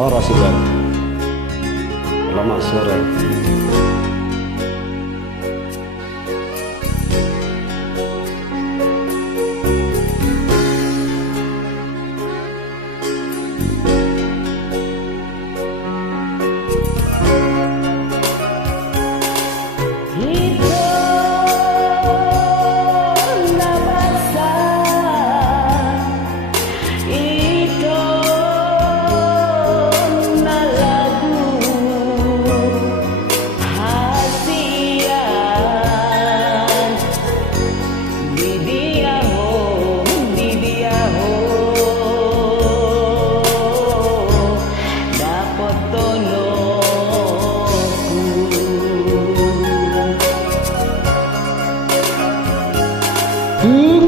Oh, Rasibat. Selamat sore.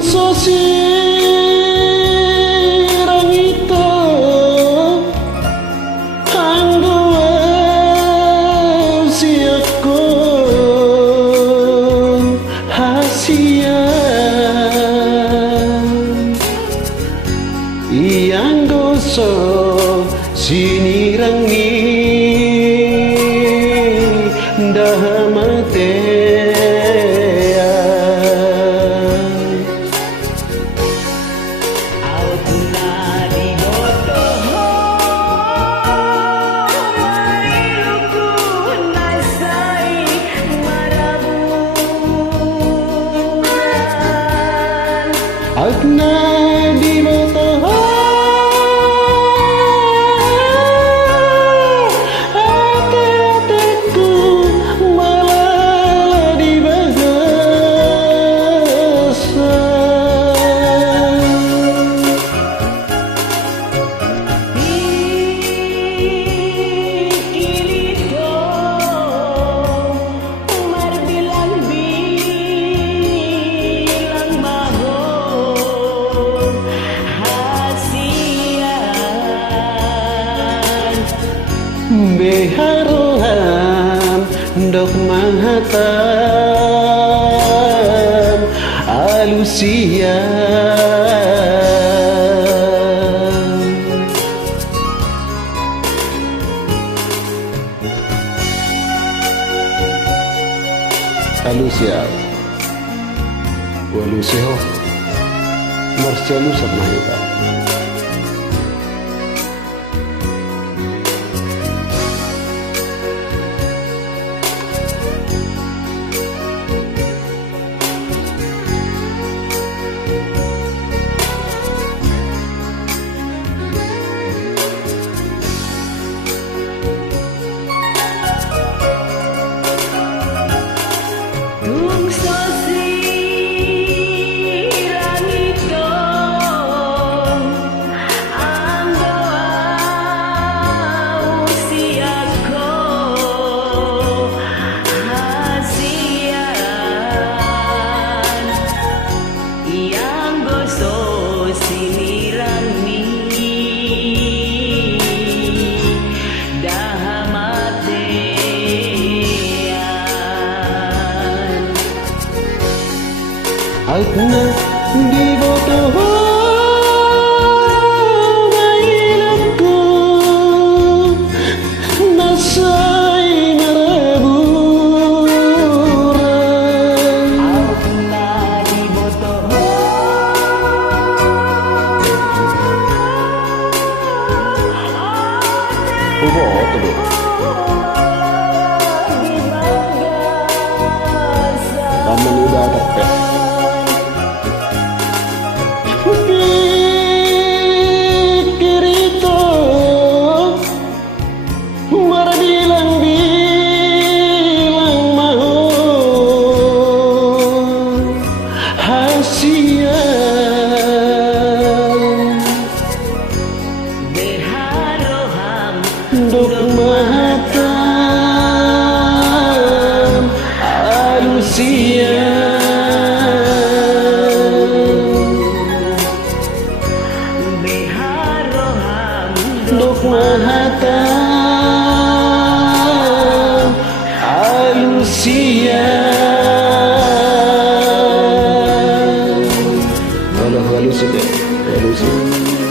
So sirang ito hanggang siya ko hasiyan iyang gusto sinirang ni dahamate. At na di mo ate-ateku malah di bahasa beharohan dok mahatam alusia alusia waluseho marcelu sabnahita. At na di boto mailap ko nasa'y maraburan. At na di boto Taman udah ada pikir itu bilang mau hasian berharoham duk mahatam alusia duk mahatam alusia. Walusi.